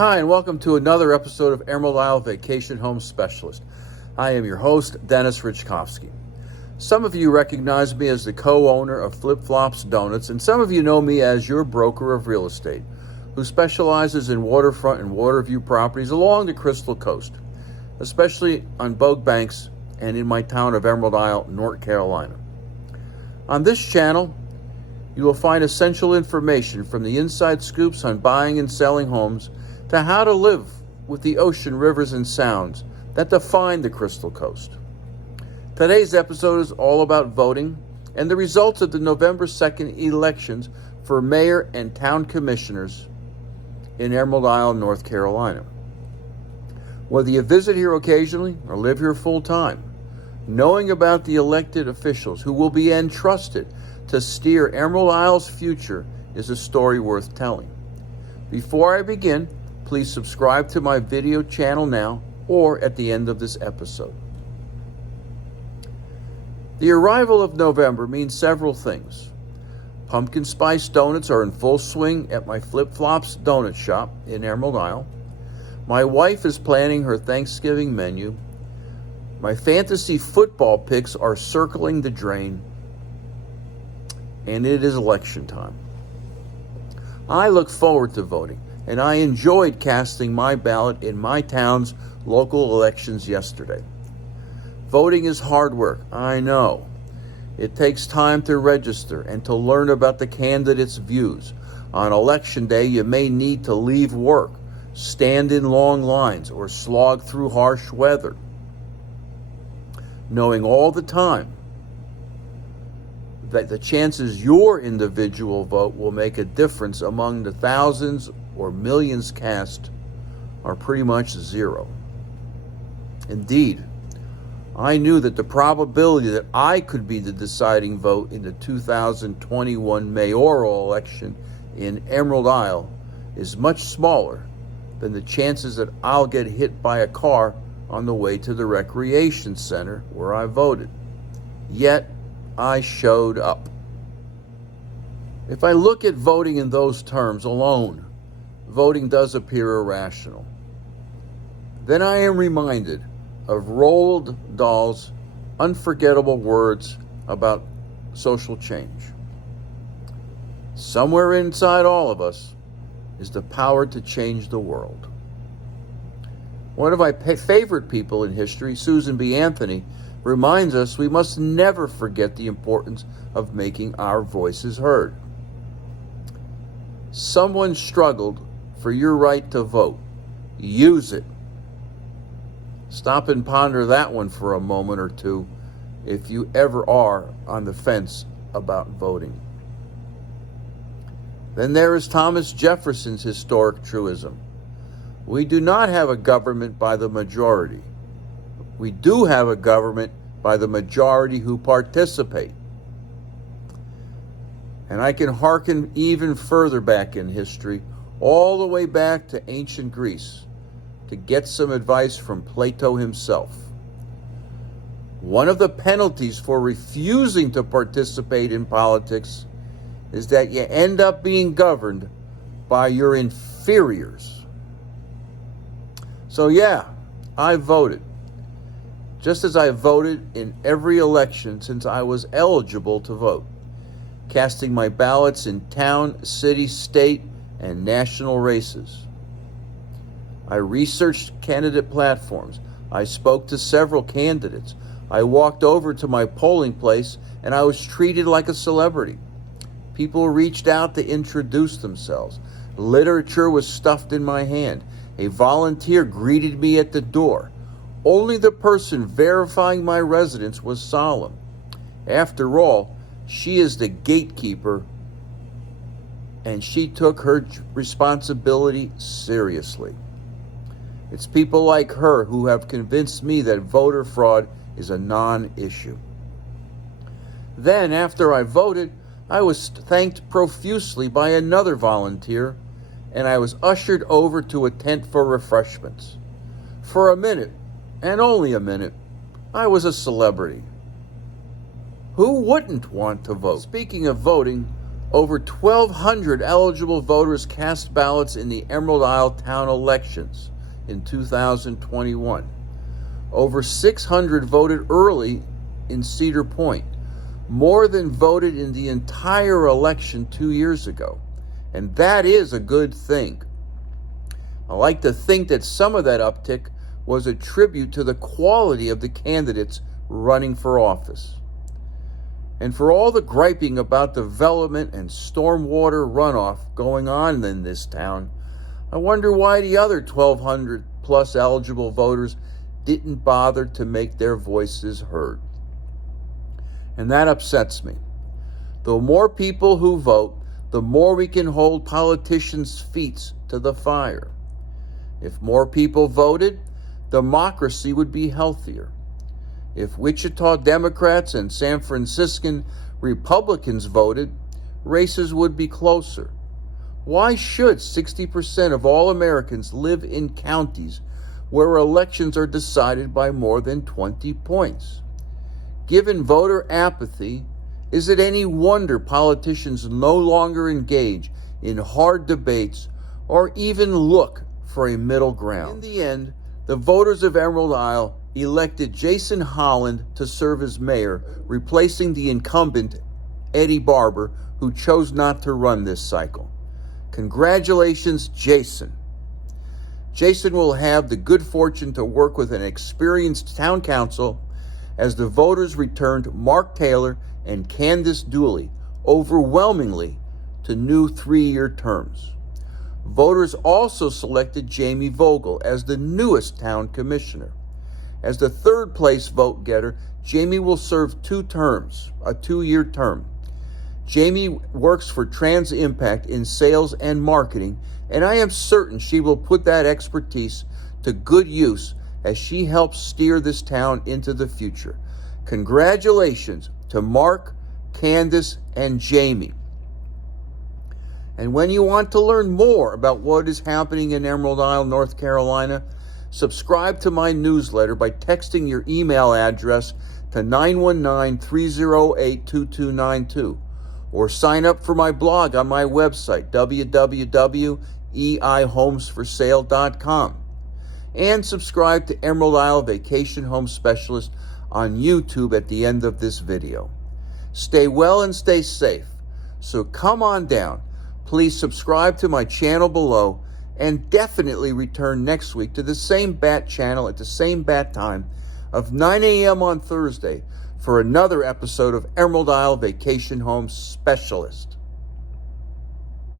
Hi, and welcome to another episode of Emerald Isle Vacation Home Specialist. I am your host, Dennis Richkovsky. Some of you recognize me as the co-owner of Flip Flops Donuts, and some of you know me as your broker of real estate, who specializes in waterfront and waterview properties along the Crystal Coast, especially on boat banks and in my town of Emerald Isle, North Carolina. On this channel, you will find essential information from the inside scoops on buying and selling homes to how to live with the ocean, rivers, and sounds that define the Crystal Coast. Today's episode is all about voting and the results of the November 2nd elections for mayor and town commissioners in Emerald Isle, North Carolina. Whether you visit here occasionally or live here full time, knowing about the elected officials who will be entrusted to steer Emerald Isle's future is a story worth telling. Before I begin, please subscribe to my video channel now or at the end of this episode. The arrival of November means several things. Pumpkin spice donuts are in full swing at my Flip Flops donut shop in Emerald Isle. My wife is planning her Thanksgiving menu. My fantasy football picks are circling the drain. And it is election time. I look forward to voting, and I enjoyed casting my ballot in my town's local elections yesterday. Voting is hard work, I know. It takes time to register and to learn about the candidates' views. On election day, you may need to leave work, stand in long lines, or slog through harsh weather. Knowing all the time that the chances your individual vote will make a difference among the thousands or millions cast are pretty much zero. Indeed, I knew that the probability that I could be the deciding vote in the 2021 mayoral election in Emerald Isle is much smaller than the chances that I'll get hit by a car on the way to the recreation center where I voted. Yet, I showed up. If I look at voting in those terms alone, voting does appear irrational. Then I am reminded of Roald Dahl's unforgettable words about social change. Somewhere inside all of us is the power to change the world. One of my favorite people in history, Susan B. Anthony, reminds us we must never forget the importance of making our voices heard. Someone struggled for your right to vote. Use it. Stop and ponder that one for a moment or two if you ever are on the fence about voting. Then there is Thomas Jefferson's historic truism. We do not have a government by the majority. We do have a government by the majority who participate. And I can hearken even further back in history, all the way back to ancient Greece, to get some advice from Plato himself. One of the penalties for refusing to participate in politics is that you end up being governed by your inferiors. So yeah, I voted. Just as I voted in every election since I was eligible to vote, casting my ballots in town, city, state, and national races. I researched candidate platforms. I spoke to several candidates. I walked over to my polling place and I was treated like a celebrity. People reached out to introduce themselves. Literature was stuffed in my hand. A volunteer greeted me at the door. Only the person verifying my residence was solemn. After all, she is the gatekeeper, and she took her responsibility seriously. It's people like her who have convinced me that voter fraud is a non-issue. Then, after I voted, I was thanked profusely by another volunteer, and I was ushered over to a tent for refreshments. For a minute, and only a minute, I was a celebrity. Who wouldn't want to vote? Speaking of voting, Over 1,200 eligible voters cast ballots in the Emerald Isle town elections in 2021. Over 600 voted early in Cedar Point, more than voted in the entire election 2 years ago. And that is a good thing. I like to think that some of that uptick was a tribute to the quality of the candidates running for office. And for all the griping about development and stormwater runoff going on in this town, I wonder why the other 1,200 plus eligible voters didn't bother to make their voices heard. And that upsets me. The more people who vote, the more we can hold politicians' feet to the fire. If more people voted, democracy would be healthier. If Wichita Democrats and San Franciscan Republicans voted, races would be closer. Why should 60% of all Americans live in counties where elections are decided by more than 20 points? Given voter apathy, is it any wonder politicians no longer engage in hard debates or even look for a middle ground? In the end, the voters of Emerald Isle elected Jason Holland to serve as mayor, replacing the incumbent Eddie Barber, who chose not to run this cycle. Congratulations, Jason. Jason will have the good fortune to work with an experienced town council as the voters returned Mark Taylor and Candace Dooley overwhelmingly to new 3-year terms. Voters also selected Jamie Vogel as the newest town commissioner. As the third place vote getter, Jamie will serve 2 terms, a 2-year term. Jamie works for Trans Impact in sales and marketing, and I am certain she will put that expertise to good use as she helps steer this town into the future. Congratulations to Mark, Candace, and Jamie. And when you want to learn more about what is happening in Emerald Isle, North Carolina, subscribe to my newsletter by texting your email address to 919-308-2292 or sign up for my blog on my website, www.eihomesforsale.com, and subscribe to Emerald Isle Vacation Home Specialist on YouTube at the end of this video. Stay well and stay safe. So come on down. Please subscribe to my channel below and definitely return next week to the same bat channel at the same bat time of 9 a.m. on Thursday for another episode of Emerald Isle Vacation Home Specialist.